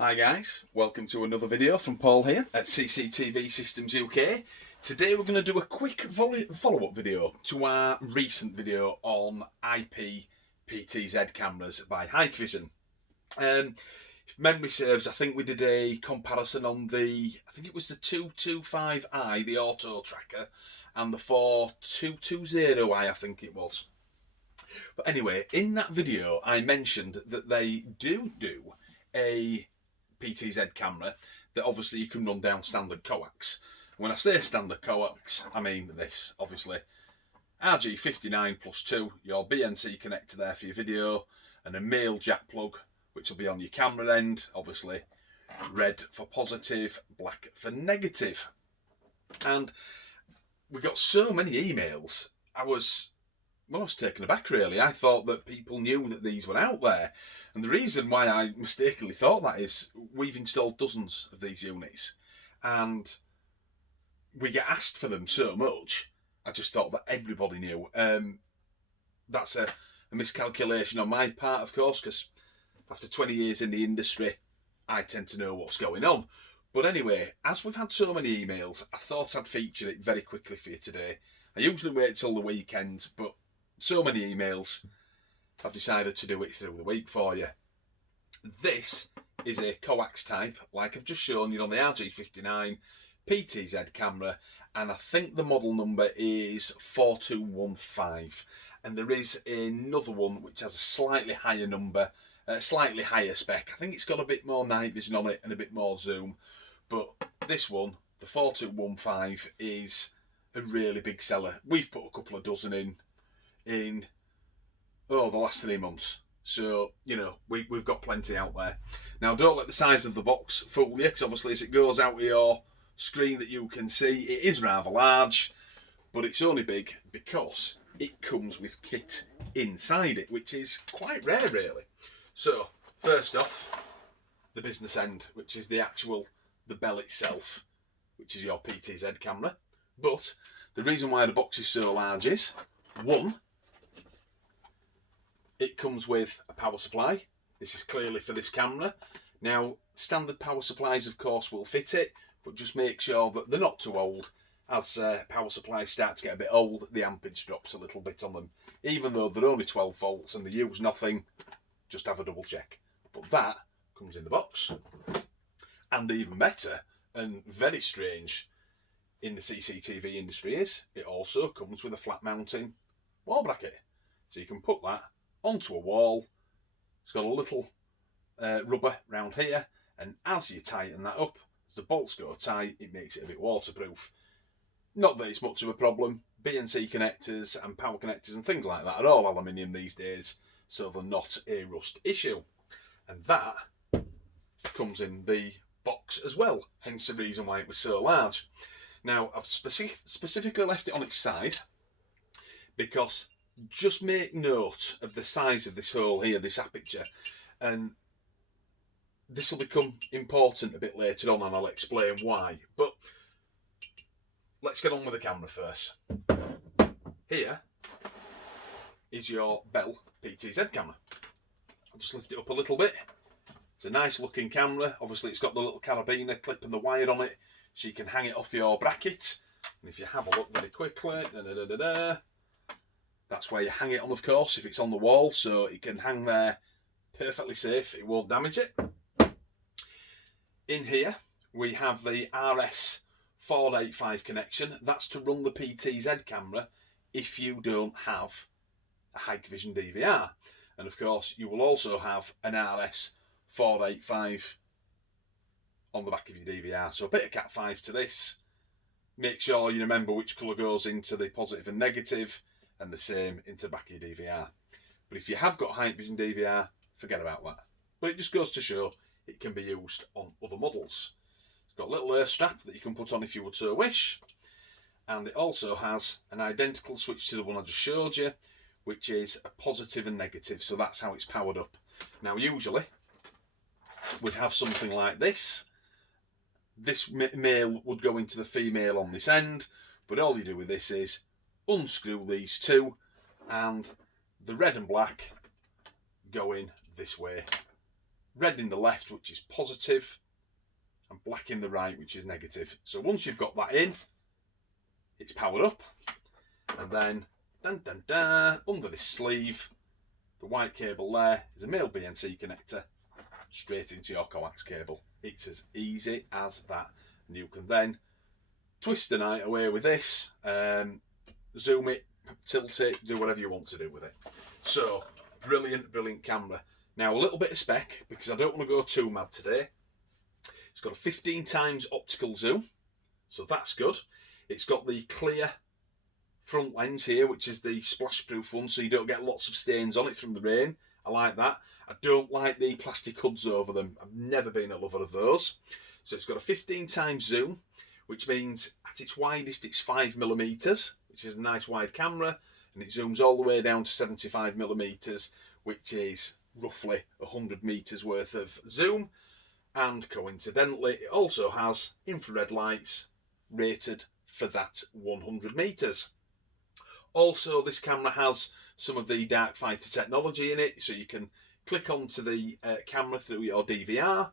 Hi guys, welcome to another video from Paul here at CCTV Systems UK. Today we're going to do a quick follow-up video to our recent video on IP PTZ cameras by Hikvision. If memory serves, I think we did a comparison on the 225i, the auto tracker, and the 4220i, I think it was. But anyway, in that video I mentioned that they do a PTZ camera that obviously you can run down standard coax. When I say standard coax, I mean this, obviously. RG59 plus 2, your BNC connector there for your video, and a male jack plug, which will be on your camera end, obviously. Red for positive, black for negative. And we got so many emails, I was taken aback really. I thought that people knew that these were out there. And the reason why I mistakenly thought that is we've installed dozens of these units and we get asked for them so much. I just thought that everybody knew. That's a miscalculation on my part, of course, because after 20 years in the industry, I tend to know what's going on. But anyway, as we've had so many emails, I thought I'd feature it very quickly for you today. I usually wait till the weekend, but so many emails, I've decided to do it through the week for you. This is a coax type, like I've just shown you on the RG59 PTZ camera, and I think the model number is 4215. And there is another one which has a slightly higher number, slightly higher spec. I think it's got a bit more night vision on it and a bit more zoom. But this one, the 4215, is a really big seller. We've put a couple of dozen in the last 3 months, so you know we've got plenty out there. Now don't let the size of the box fool you, because obviously as it goes out of your screen that you can see, it is rather large, but it's only big because it comes with kit inside it, which is quite rare really. So first off, the business end, which is the bell itself, which is your PTZ camera. But the reason why the box is so large is, one, it comes with a power supply. This is clearly for this camera. Now, standard power supplies, of course, will fit it, but just make sure that they're not too old. As power supplies start to get a bit old, the ampage drops a little bit on them. Even though they're only 12 volts and they use nothing, just have a double check. But that comes in the box. And even better, and very strange in the CCTV industry, is it also comes with a flat mounting wall bracket. So you can put that onto a wall. It's got a little rubber round here, and as you tighten that up, as the bolts go tight, it makes it a bit waterproof. Not that it's much of a problem. BNC connectors and power connectors and things like that are all aluminium these days, so they're not a rust issue. And that comes in the box as well, hence the reason why it was so large. Now, I've specifically left it on its side because just make note of the size of this hole here, this aperture, and this will become important a bit later on and I'll explain why. But let's get on with the camera first. Here is your Bell PTZ camera. I'll just lift it up a little bit. It's a nice looking camera. Obviously it's got the little carabiner clip and the wire on it, so you can hang it off your bracket. And if you have a look very quickly, that's where you hang it on, of course, if it's on the wall, so it can hang there perfectly safe, it won't damage it. In here we have the RS485 connection. That's to run the PTZ camera if you don't have a Hikvision DVR. And of course you will also have an RS485 on the back of your DVR. So a bit of Cat5 to this. Make sure you remember which colour goes into the positive and negative, and the same into the back of your DVR. But if you have got Hikvision DVR, forget about that. But it just goes to show it can be used on other models. It's got a little air strap that you can put on if you would so wish. And it also has an identical switch to the one I just showed you, which is a positive and negative, so that's how it's powered up. Now usually, we'd have something like this. This male would go into the female on this end, but all you do with this is unscrew these two, and the red and black go in this way. red in the left, which is positive, and black in the right, which is negative. So once you've got that in, it's powered up, and then under this sleeve, the white cable there is a male BNC connector straight into your coax cable. It's as easy as that, and you can then twist the night away with this, zoom it, tilt it, do whatever you want to do with it. So brilliant camera. Now a little bit of spec, because I don't want to go too mad today. It's got a 15 times optical zoom, so that's good. It's got the clear front lens here, which is the splash proof one, so you don't get lots of stains on it from the rain. I like that. I don't like the plastic hoods over them. I've never been a lover of those. So it's got a 15 times zoom, which means at its widest it's 5mm, which is a nice wide camera, and it zooms all the way down to 75mm, which is roughly 100 meters worth of zoom. And coincidentally, it also has infrared lights rated for that 100 meters. Also, this camera has some of the dark fighter technology in it, so you can click onto the camera through your DVR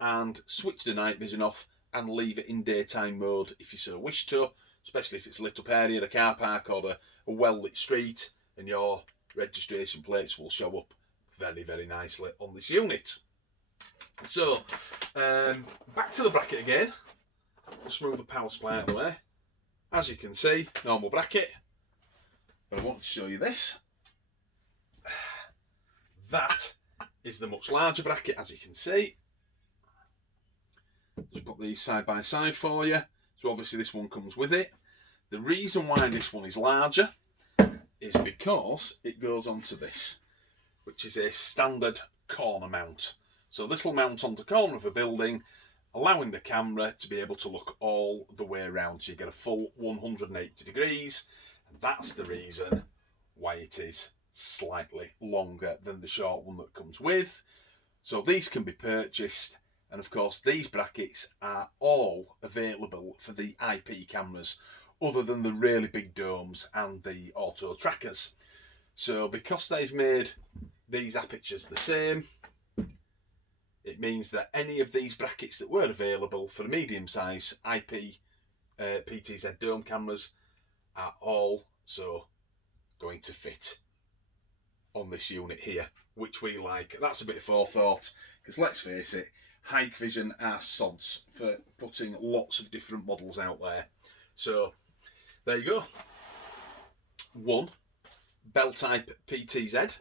and switch the night vision off and leave it in daytime mode if you so wish to, especially if it's a lit up area, a car park or a well lit street, and your registration plates will show up very nicely on this unit. So back to the bracket again. Just move the power supply out of the way. As you can see, normal bracket, but I want to show you this. That is the much larger bracket, as you can see. Just put these side by side for you. So obviously this one comes with it. The reason why this one is larger is because it goes onto this, which is a standard corner mount. So this will mount onto the corner of a building, allowing the camera to be able to look all the way around. So you get a full 180 degrees, and that's the reason why it is slightly longer than the short one that comes with. So these can be purchased, and of course these brackets are all available for the IP cameras, other than the really big domes and the auto trackers. So because they've made these apertures the same, it means that any of these brackets that were available for medium size IP PTZ dome cameras are also going to fit on this unit here, which we like. That's a bit of forethought, because let's face it, Hikvision are sods for putting lots of different models out there. So there you go. One bell type PTZ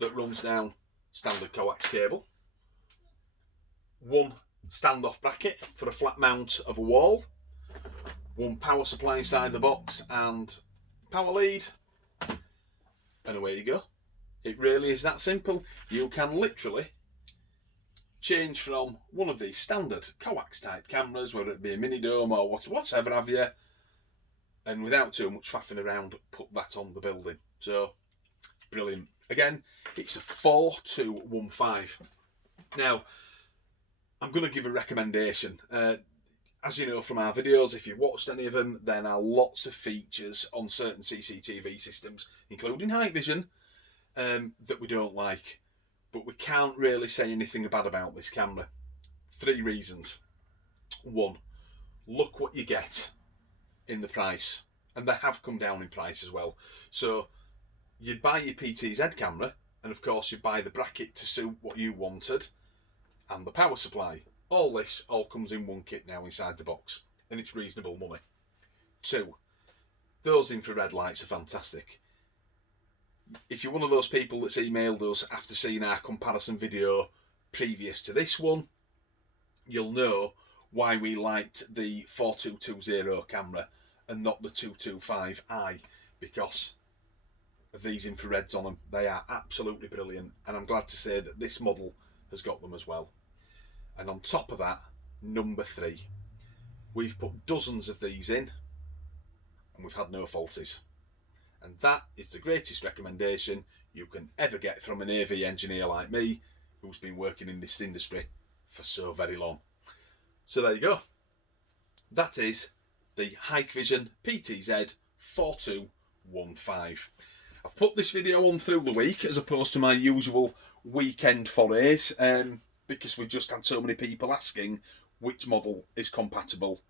that runs down standard coax cable. One standoff bracket for a flat mount of a wall. One power supply inside the box and power lead. And away you go. It really is that simple. You can literally change from one of these standard coax type cameras, whether it be a mini dome or whatever have you, and without too much faffing around, put that on the building. So brilliant. Again, it's a 4215. Now, I'm going to give a recommendation. As you know from our videos, if you've watched any of them, there are lots of features on certain CCTV systems, including Hikvision, that we don't like. But we can't really say anything bad about this camera. 3 reasons. 1, look what you get in the price. And they have come down in price as well. So you'd buy your PTZ camera, and of course you'd buy the bracket to suit what you wanted, and the power supply. All this all comes in one kit now inside the box, and it's reasonable money. 2, those infrared lights are fantastic. If you're one of those people that's emailed us after seeing our comparison video previous to this one, you'll know why we liked the 4220 camera and not the 225i, because of these infrareds on them. They are absolutely brilliant, and I'm glad to say that this model has got them as well. And on top of that, number 3, we've put dozens of these in and we've had no faulties. And that is the greatest recommendation you can ever get from an AV engineer like me, who's been working in this industry for so very long. So there you go. That is the Hikvision PTZ 4215. I've put this video on through the week as opposed to my usual weekend forays. because we just had so many people asking which model is compatible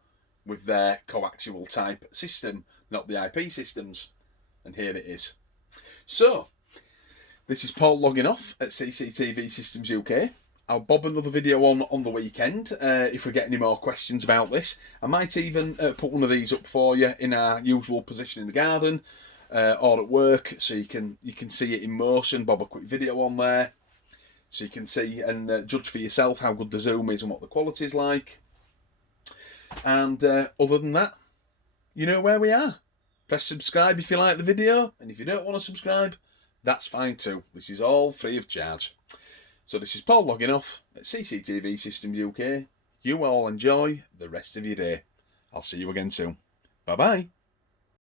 with their coaxial type system, not the IP systems. And here it is. So, this is Paul logging off at CCTV Systems UK. I'll bob another video on the weekend if we get any more questions about this. I might even put one of these up for you in our usual position in the garden or at work, so you can see it in motion. Bob a quick video on there, so you can see and judge for yourself how good the zoom is and what the quality is like. And other than that, you know where we are. Press subscribe if you like the video, and if you don't want to subscribe, that's fine too. This is all free of charge. So this is Paul logging off at CCTV Systems UK. You all enjoy the rest of your day. I'll see you again soon. Bye bye.